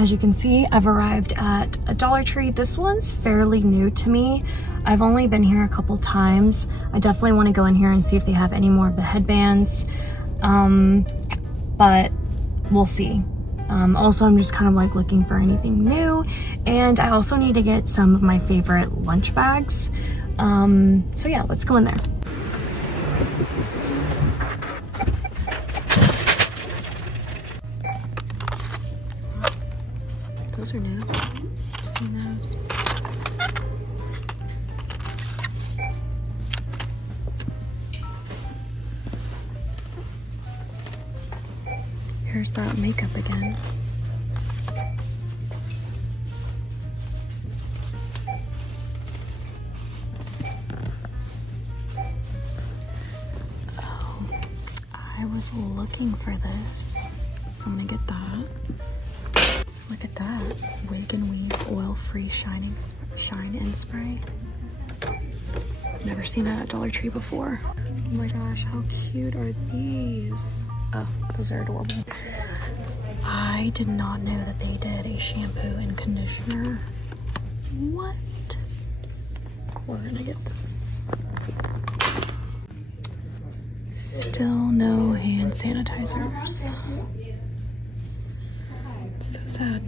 as you can see, I've arrived at a Dollar Tree. This one's fairly new to me. I've only been here a couple times. I definitely want to go in here and see if they have any more of the headbands, but we'll see. Also, I'm just kind of like looking for anything new, and I also need to get some of my favorite lunch bags. So yeah, let's go in there. Those are new. I've seen those. Here's that makeup again. Oh, I was looking for this, so I'm gonna get that. Look at that. Wig and Weave oil-free shine in spray. I've never seen that at Dollar Tree before. Oh my gosh, how cute are these? Oh, those are adorable. I did not know that they did a shampoo and conditioner. What? We're gonna get this. Still no hand sanitizers. It's so sad.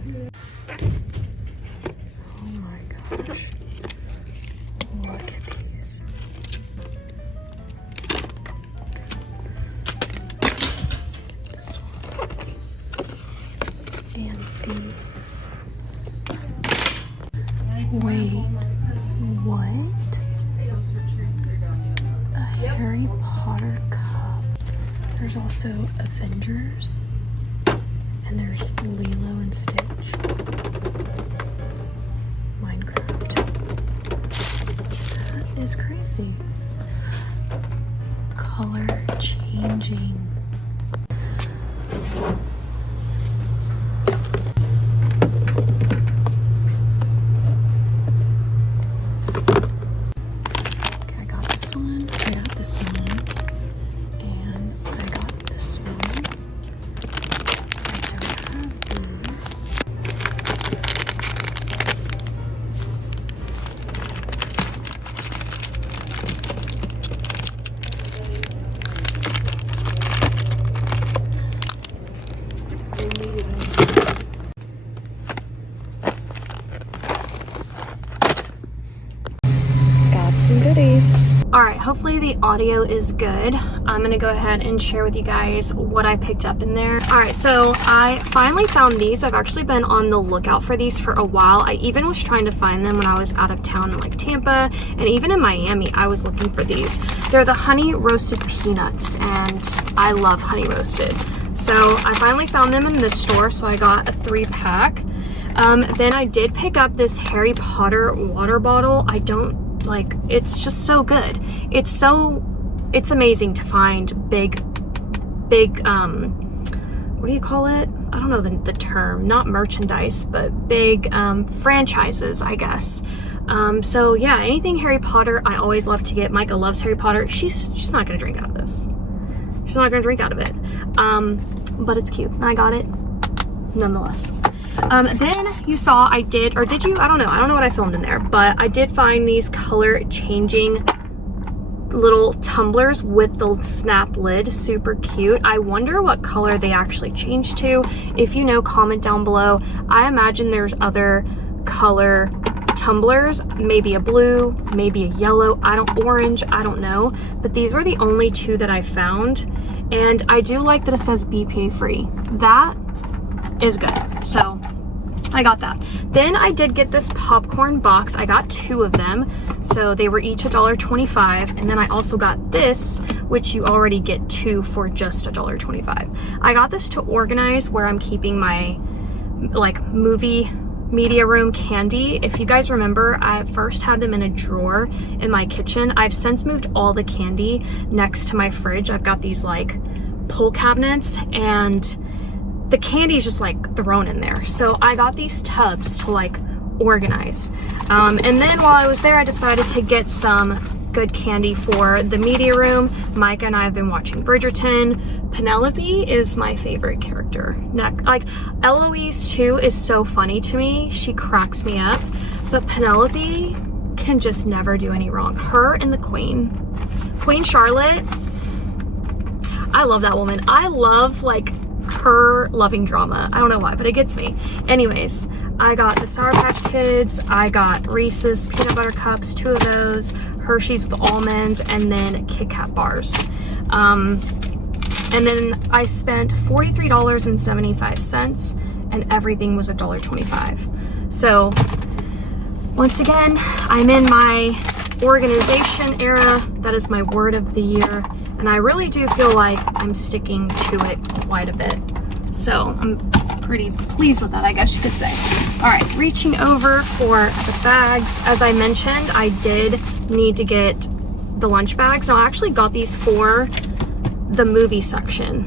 Oh my gosh. Look at these. This one. And these. Wait, what? A Harry Potter cup. There's also Avengers. And there's Lilo and Stitch. Minecraft. That is crazy. Color changing. Okay, I got this one. I got this one. And I got this one. Some goodies. All right, hopefully the audio is good. I'm gonna go ahead and share with you guys what I picked up in there. All right, so I finally found these. I've actually been on the lookout for these for a while. I even was trying to find them when I was out of town in like Tampa, and even in Miami I was looking for these. They're the honey roasted peanuts, and I love honey roasted. So I finally found them in this store, so I got a 3-pack. Then I did pick up this Harry Potter water bottle. Like, it's just so good. It's amazing to find big, what do you call it? I don't know the term, not merchandise, but big franchises, I guess. So yeah, anything Harry Potter, I always love to get. Micah loves Harry Potter. She's not gonna drink out of this. She's not gonna drink out of it. But it's cute, and I got it nonetheless. Then you saw I did you? I don't know what I filmed in there, but I did find these color changing little tumblers with the snap lid. Super cute. I wonder what color they actually changed to. If you know, comment down below. I imagine there's other color tumblers, maybe a blue, maybe a yellow, orange, I don't know, but these were the only two that I found, and I do like that it says BPA free. That is good, so I got that. Then I did get this popcorn box. I got 2 of them, so they were each $1.25, and then I also got this, which you already get 2 for just $1.25. I got this to organize where I'm keeping my like movie media room candy. If you guys remember, I first had them in a drawer in my kitchen. I've since moved all the candy next to my fridge. I've got these like pull cabinets, and the candy is just like thrown in there. So I got these tubs to like organize. And then while I was there, I decided to get some good candy for the media room. Micah and I have been watching Bridgerton. Penelope is my favorite character. Like, Eloise too is so funny to me. She cracks me up. But Penelope can just never do any wrong. Her and the Queen. Queen Charlotte, I love that woman. I love, like, her loving drama. I don't know why, but it gets me. Anyways, I got the Sour Patch Kids. I got Reese's Peanut Butter Cups, 2 of those. Hershey's with almonds, and then Kit Kat bars. And then I spent $43.75, and everything was $1.25. So, once again, I'm in my organization era. That is my word of the year. And I really do feel like I'm sticking to it quite a bit. So I'm pretty pleased with that, I guess you could say. All right, reaching over for the bags. As I mentioned, I did need to get the lunch bags. Now I actually got these for the movie section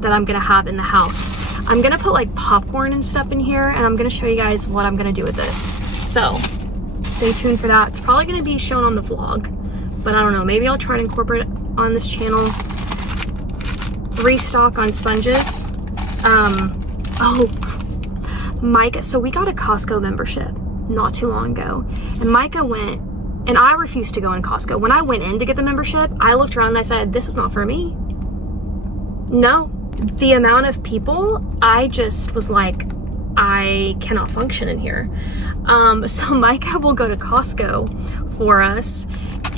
that I'm gonna have in the house. I'm gonna put like popcorn and stuff in here, and I'm gonna show you guys what I'm gonna do with it. So stay tuned for that. It's probably gonna be shown on the vlog, but I don't know, maybe I'll try to incorporate it on this channel. Restock on sponges. Oh, Micah, so we got a Costco membership not too long ago, and Micah went, and I refused to go in Costco. When I went in to get the membership, I looked around and I said, this is not for me. No, the amount of people, I just was like, I cannot function in here. So Micah will go to Costco for us,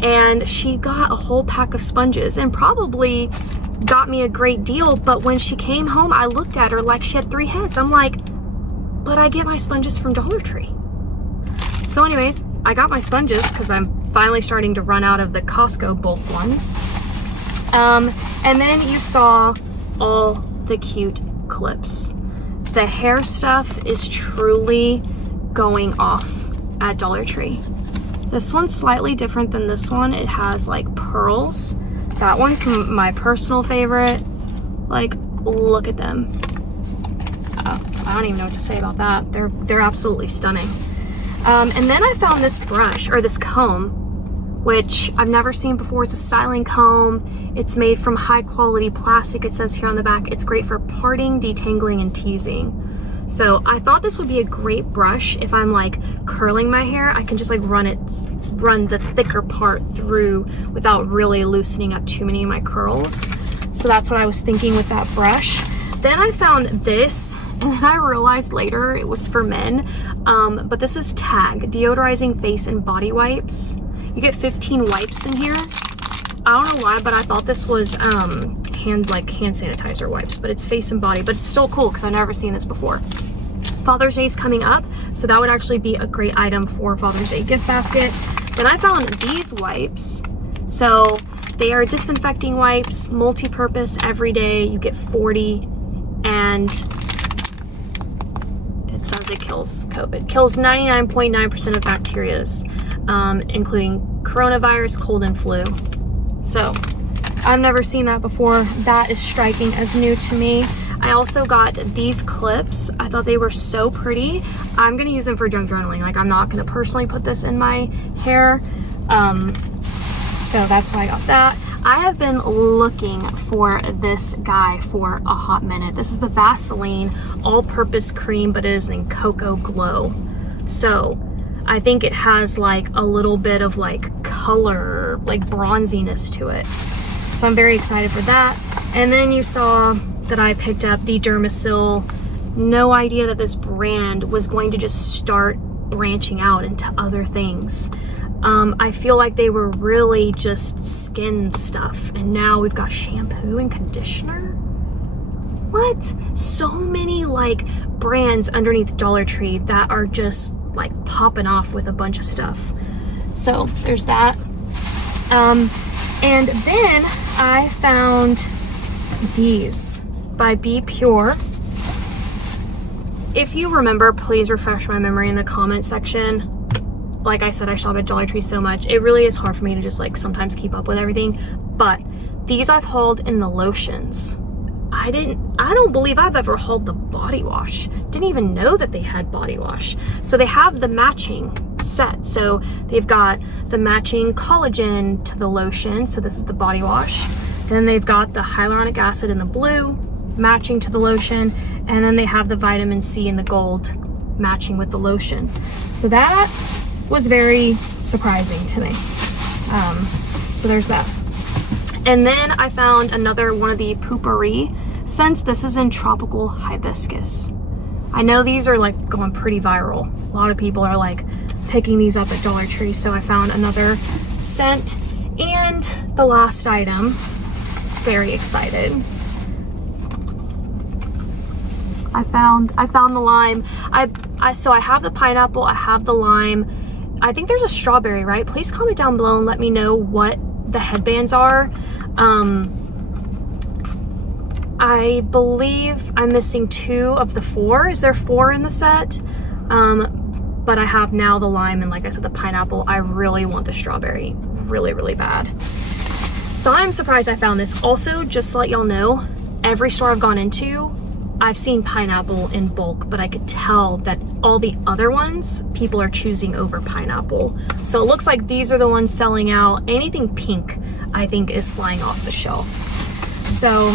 and she got a whole pack of sponges and probably got me a great deal. But when she came home, I looked at her like she had 3 heads. I'm like, but I get my sponges from Dollar Tree. So anyways, I got my sponges because I'm finally starting to run out of the Costco bulk ones. And then you saw all the cute clips. The hair stuff is truly going off at Dollar Tree. This one's slightly different than this one. It has like pearls. That one's my personal favorite. Like, look at them. I don't even know what to say about that. They're absolutely stunning. And then I found this brush, or this comb, which I've never seen before. It's a styling comb. It's made from high quality plastic. It says here on the back, it's great for parting, detangling, and teasing. So I thought this would be a great brush if I'm like curling my hair. I can just like run the thicker part through without really loosening up too many of my curls. So that's what I was thinking with that brush. Then I found this, and then I realized later it was for men. But this is Tag deodorizing face and body wipes. You get 15 wipes in here. I don't know why, but I thought this was hand sanitizer wipes, but it's face and body. But it's still cool because I've never seen this before. Father's Day is coming up, so that would actually be a great item for Father's Day gift basket. Then I found these wipes. So they are disinfecting wipes, multi-purpose, every day. You get 40, and it says it kills COVID. Kills 99.9% of bacterias, including coronavirus, cold, and flu. So I've never seen that before. That is striking as new to me. I also got these clips. I thought they were so pretty. I'm gonna use them for junk journaling. Like, I'm not gonna personally put this in my hair. So that's why I got that. I have been looking for this guy for a hot minute. This is the Vaseline all-purpose cream, but it is in Cocoa Glow. So I think it has like a little bit of like color, like bronziness to it. So I'm very excited for that. And then you saw that I picked up the Dermasil. No idea that this brand was going to just start branching out into other things. I feel like they were really just skin stuff, and now we've got shampoo and conditioner. What? So many like brands underneath Dollar Tree that are just like popping off with a bunch of stuff. So there's that. And then I found these by Be Pure. If you remember, please refresh my memory in the comment section. Like I said, I shop at Dollar Tree so much. It really is hard for me to just like sometimes keep up with everything. But these I've hauled in the lotions. I don't believe I've ever hauled the body wash. Didn't even know that they had body wash. So they have the matching set. So they've got the matching collagen to the lotion, so this is the body wash. Then they've got the hyaluronic acid in the blue matching to the lotion, and then they have the vitamin C in the gold matching with the lotion. So that was very surprising to me. So there's that. And then I found another one of the Poopery scents. This is in tropical hibiscus. I know these are like going pretty viral. A lot of people are like picking these up at Dollar Tree. So I found another scent. And the last item, very excited. I found the lime. So I have the pineapple, I have the lime. I think there's a strawberry, right? Please comment down below and let me know what the headbands are. I believe I'm missing 2 of the 4. Is there 4 in the set? But I have now the lime and, like I said, the pineapple. I really want the strawberry really, really bad. So I'm surprised I found this. Also, just to let y'all know, every store I've gone into, I've seen pineapple in bulk, but I could tell that all the other ones, people are choosing over pineapple. So it looks like these are the ones selling out. Anything pink, I think, is flying off the shelf. So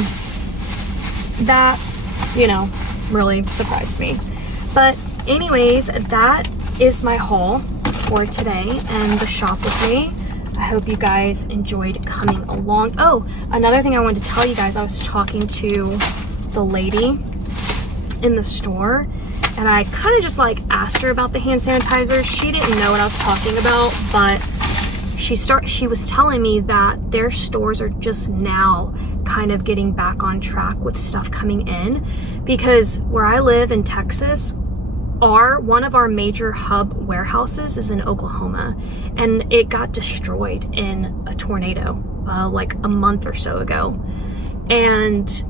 that, you know, really surprised me. But anyways, that is my haul for today and the shop with me. I hope you guys enjoyed coming along. Oh, another thing I wanted to tell you guys, I was talking to the lady in the store, and I kind of just like asked her about the hand sanitizer. She didn't know what I was talking about, but she was telling me that their stores are just now kind of getting back on track with stuff coming in, because where I live in Texas, one of our major hub warehouses is in Oklahoma, and it got destroyed in a tornado like a month or so ago. And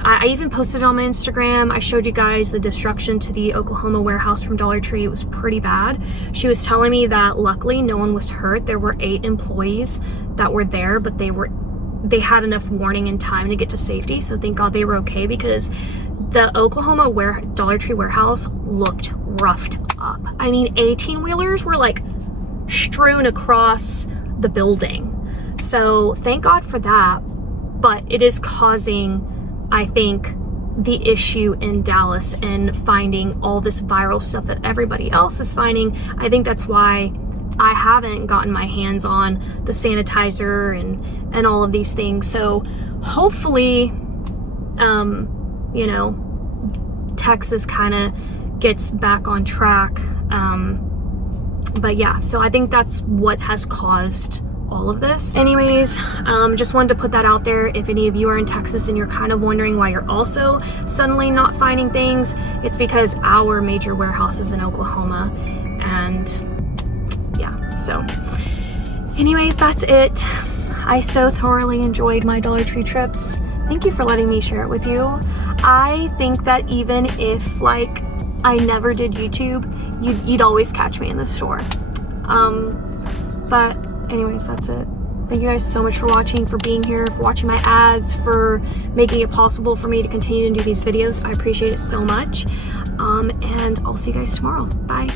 I even posted it on my Instagram. I showed you guys the destruction to the Oklahoma warehouse from Dollar Tree. It was pretty bad. She was telling me that luckily no one was hurt. There were 8 employees that were there, but they had enough warning and time to get to safety. So thank God they were okay, because the Oklahoma Dollar Tree warehouse looked roughed up. I mean, 18-wheelers were like strewn across the building. So thank God for that. But it is causing, I think, the issue in Dallas and finding all this viral stuff that everybody else is finding. I think that's why I haven't gotten my hands on the sanitizer and all of these things. So hopefully, you know, Texas kind of gets back on track. But yeah, so I think that's what has caused all of this. Anyways, just wanted to put that out there. If any of you are in Texas and you're kind of wondering why you're also suddenly not finding things, it's because our major warehouse is in Oklahoma. And yeah, so anyways, that's it. I so thoroughly enjoyed my Dollar Tree trips. Thank you for letting me share it with you. I think that even if like I never did YouTube, you'd always catch me in the store. But anyways, that's it. Thank you guys so much for watching, for being here, for watching my ads, for making it possible for me to continue to do these videos. I appreciate it so much. And I'll see you guys tomorrow. Bye.